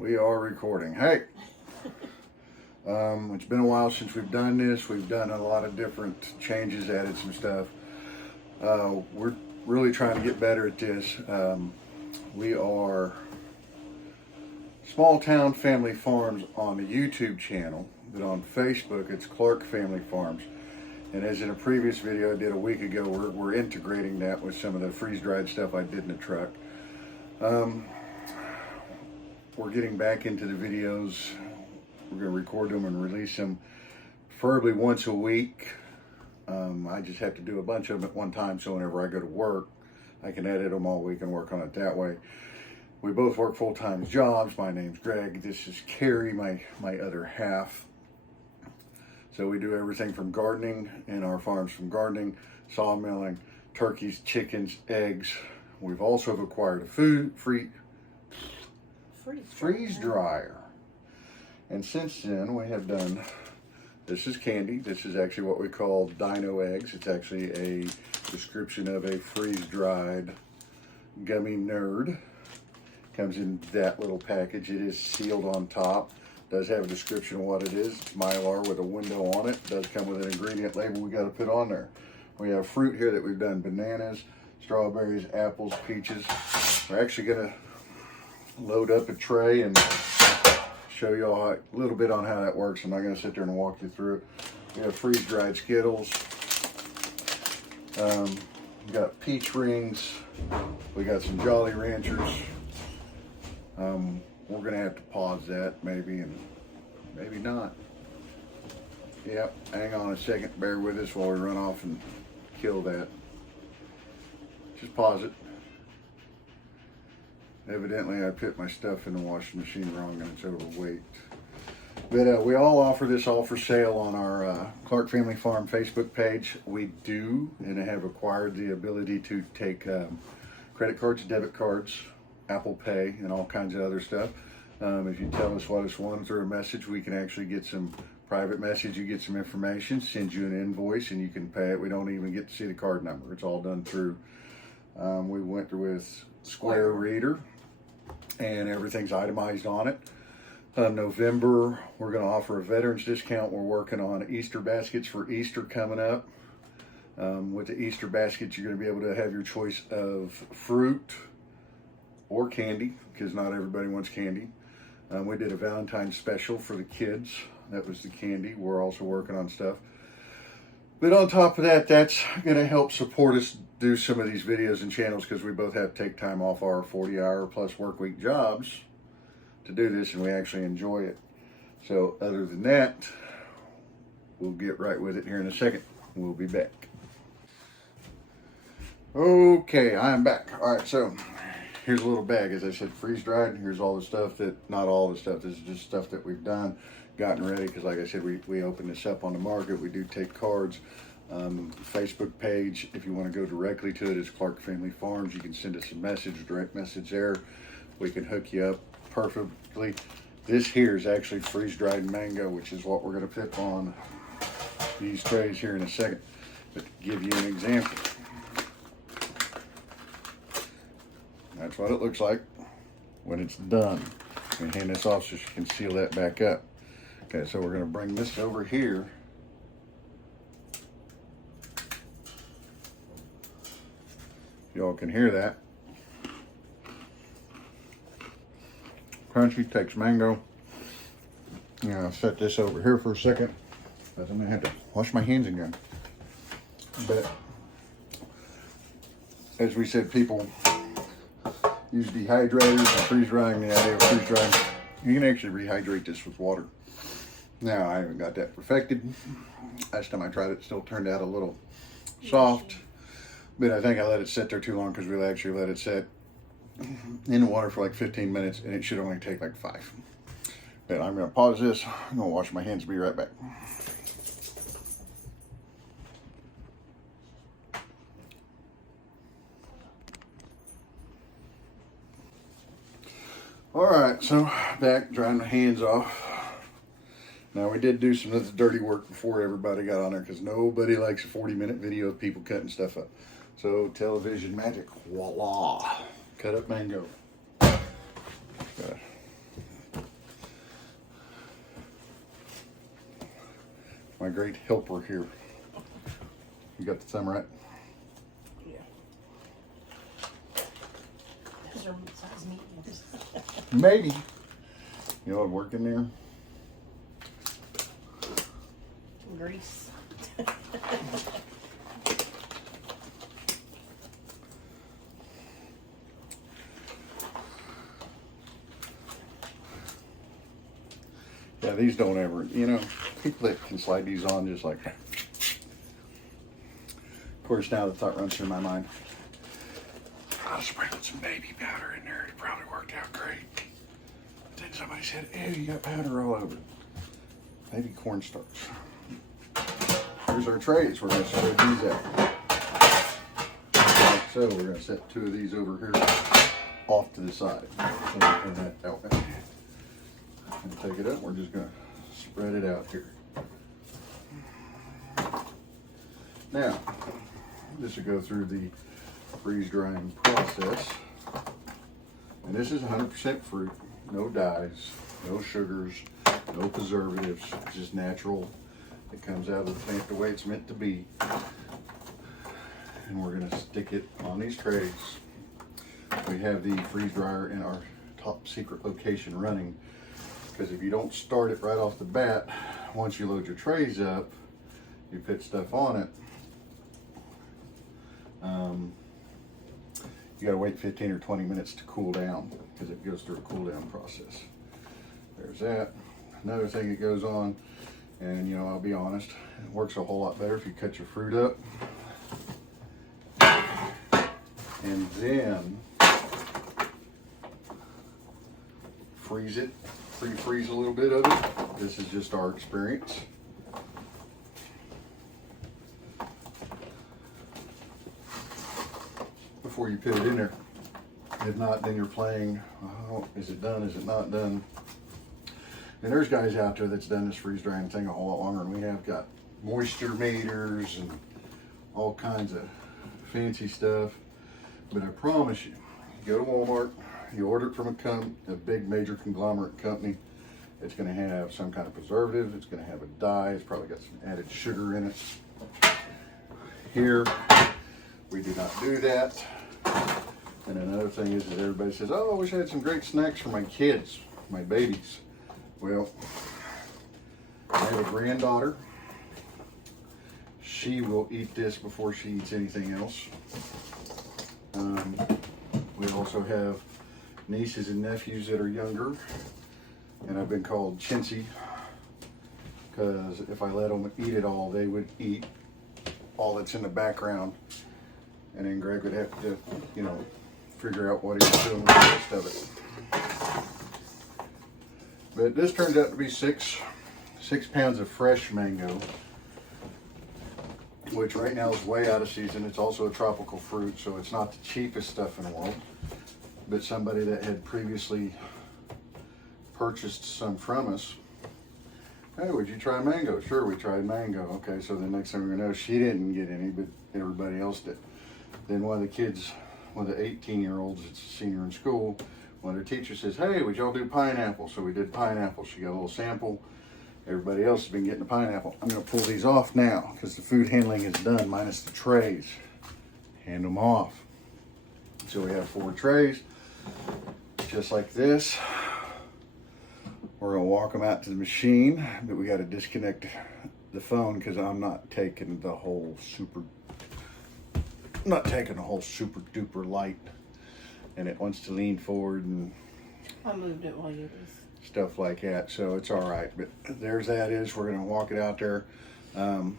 We are recording. Hey, it's been a while since we've done this. We've done a lot of different changes, added some stuff. We're really trying to get better at this. We are Small Town Family Farms on the YouTube channel, but on Facebook it's Clark Family Farms. And as in a previous video I did a week ago, we're integrating that with some of the freeze-dried stuff I did in the truck. We're getting back into the videos. We're going to record them and release them preferably once a week. I just have to do a bunch of them at one time, so whenever I go to work, I can edit them all week and work on it that way. We both work full-time jobs. My name's Greg. This is Carrie, my other half. So we do everything from gardening in our farms, from gardening, sawmilling, turkeys, chickens, eggs. We've also acquired a freeze dryer. And since then we have done, this is candy. This is actually what we call dino eggs. It's actually a description of a freeze-dried gummy nerd. Comes in that little package. It is sealed on top. Does have a description of what it is. It's Mylar with a window on it. Does come with an ingredient label we got to put on there. We have fruit here that we've done: bananas, strawberries, apples, peaches. We're actually gonna load up a tray and show you all a little bit on how that works. I'm not gonna sit there and walk you through it. We have freeze-dried Skittles. We got peach rings. We got some Jolly Ranchers. We're gonna have to pause that maybe, and maybe not. Yep, hang on a second, bear with us while we run off and kill that. Just pause it. Evidently I put my stuff in the washing machine wrong and it's overweight. But we all offer this all for sale on our Clark Family Farm Facebook page. We do and have acquired the ability to take credit cards, debit cards, Apple Pay, and all kinds of other stuff. If you tell us what it's wanted through a message, we can actually get some private message. You get some information, send you an invoice, and you can pay it. We don't even get to see the card number. It's all done through. We went through with Square Reader, and everything's itemized on it. November, we're going to offer a veterans discount. We're working on Easter baskets for Easter coming up. With the Easter baskets, you're going to be able to have your choice of fruit or candy, because not everybody wants candy. We did a Valentine's special for the kids. That was the candy. We're also working on stuff. But on top of that, that's going to help support us do some of these videos and channels, because we both have to take time off our 40-hour plus work week jobs to do this, and we actually enjoy it. So other than that, we'll get right with it here in a second. We'll be back. Okay, I'm back. All right, so here's a little bag. As I said, freeze-dried. Here's all the stuff that, not all the stuff, this is just stuff that we've done, gotten ready, because like I said, we opened this up on the market. We do take cards. Facebook page, if you want to go directly to it, is Clark Family Farms. You can send us a message, direct message there. We can hook you up perfectly. This here is actually freeze-dried mango, which is what we're going to put on these trays here in a second. But to give you an example, that's what it looks like when it's done. I'm going to hand this off so you can seal that back up. Okay, so we're going to bring this over here. Y'all can hear that. Crunchy, takes mango. I'll set this over here for a second, because I'm going to have to wash my hands again. But as we said, people use dehydrators and freeze drying. The idea of freeze drying, you can actually rehydrate this with water. Now, I haven't got that perfected. Last time I tried it, still turned out a little soft. But I think I let it sit there too long, because we actually let it sit in the water for like 15 minutes, and it should only take like 5. But I'm going to pause this. I'm going to wash my hands and be right back. All right, so back, drying my hands off. Now, we did do some of the dirty work before everybody got on there, because nobody likes a 40-minute video of people cutting stuff up. So, television magic, voila. Cut up mango. my great helper here. You got the thumb right? Yeah. Those are size mediums. Maybe. You know what work in there? Grease. Yeah, these don't ever, you know, people that can slide these on just like that. Of course, now the thought runs through my mind, I'll sprinkle some baby powder in there. It probably worked out great. But then somebody said, ew, you got powder all over it. Maybe cornstarch. Here's our trays. We're going to spread these out. Like so, we're going to set 2 of these over here off to the side. So and that out. And take it up. We're just going to spread it out here. Now, this will go through the freeze drying process. And this is 100% fruit, no dyes, no sugars, no preservatives, just natural. It comes out of the plant the way it's meant to be. And we're gonna stick it on these trays. We have the freeze dryer in our top secret location running, because if you don't start it right off the bat, once you load your trays up, you put stuff on it, you gotta wait 15 or 20 minutes to cool down, because it goes through a cool down process. There's that. Another thing that goes on, and you know, I'll be honest, it works a whole lot better if you cut your fruit up and then freeze it, pre-freeze a little bit of it. This is just our experience. Before you put it in there. If not, then you're playing, oh, is it done, is it not done? And there's guys out there that's done this freeze drying thing a whole lot longer, and we have got moisture meters and all kinds of fancy stuff. But I promise you, you go to Walmart, you order it from a big major conglomerate company, it's gonna have some kind of preservative, it's gonna have a dye, it's probably got some added sugar in it. Here, we do not do that. And another thing is that everybody says, oh, I wish I had some great snacks for my kids, my babies. Well, I have a granddaughter. She will eat this before she eats anything else. We also have nieces and nephews that are younger, and I've been called chintzy, because if I let them eat it all, they would eat all that's in the background, and then Greg would have to, you know, figure out what he was doing with the rest of it. But this turned out to be six pounds of fresh mango, which right now is way out of season. It's also a tropical fruit, so it's not the cheapest stuff in the world. But somebody that had previously purchased some from us, hey, would you try mango? Sure, we tried mango. Okay, so the next thing we know, she didn't get any, but everybody else did. Then one of the kids, one of the 18-year-olds that's a senior in school, one of their teachers says, hey, would y'all do pineapple? So we did pineapple. She got a little sample. Everybody else has been getting the pineapple. I'm gonna pull these off now because the food handling is done, minus the trays. Hand them off. So we have 4 trays, just like this. We're gonna walk them out to the machine, but we gotta disconnect the phone because I'm not taking the whole super duper light, and it wants to lean forward and I moved it while you was. Stuff like that, so it's all right. But there's that is. We're gonna walk it out there. You're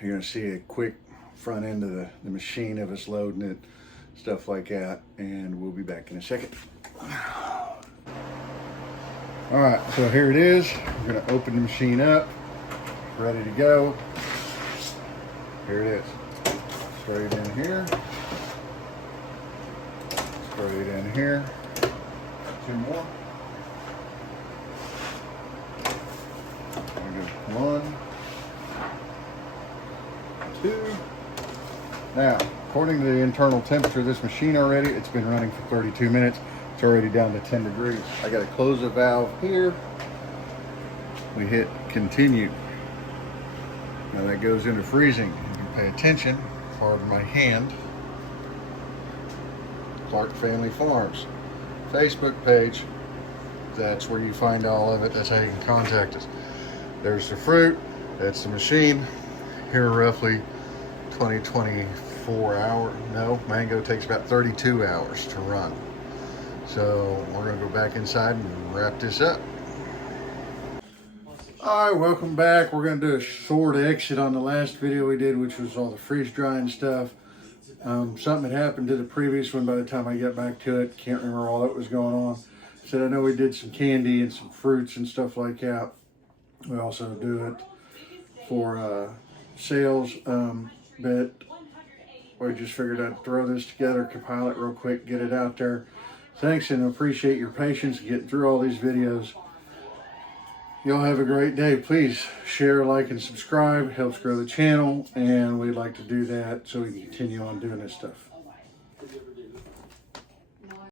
gonna see a quick front end of the machine of us loading it, stuff like that, and we'll be back in a second. All right, so here it is. We're gonna open the machine up, ready to go. Here it is. Straight in here. Straight in here. 2 more. 1, 2. Now, according to the internal temperature of this machine already, it's been running for 32 minutes. It's already down to 10 degrees. I got to close the valve here. We hit continue. Now that goes into freezing. You can pay attention, pardon my hand. Clark Family Farms Facebook page. That's where you find all of it. That's how you can contact us. There's the fruit. That's the machine. Here roughly 24 hours. No, mango takes about 32 hours to run. So we're going to go back inside and wrap this up. All right, welcome back. We're going to do a short exit on the last video we did, which was all the freeze drying stuff. Something had happened to the previous one by the time I got back to it. Can't remember all that was going on. Said I know we did some candy and some fruits and stuff like that. We also do it for sales, but we just figured I'd throw this together, compile it real quick, get it out there. Thanks, and appreciate your patience getting through all these videos. Y'all have a great day. Please share, like, and subscribe. It helps grow the channel, and we'd like to do that so we can continue on doing this stuff.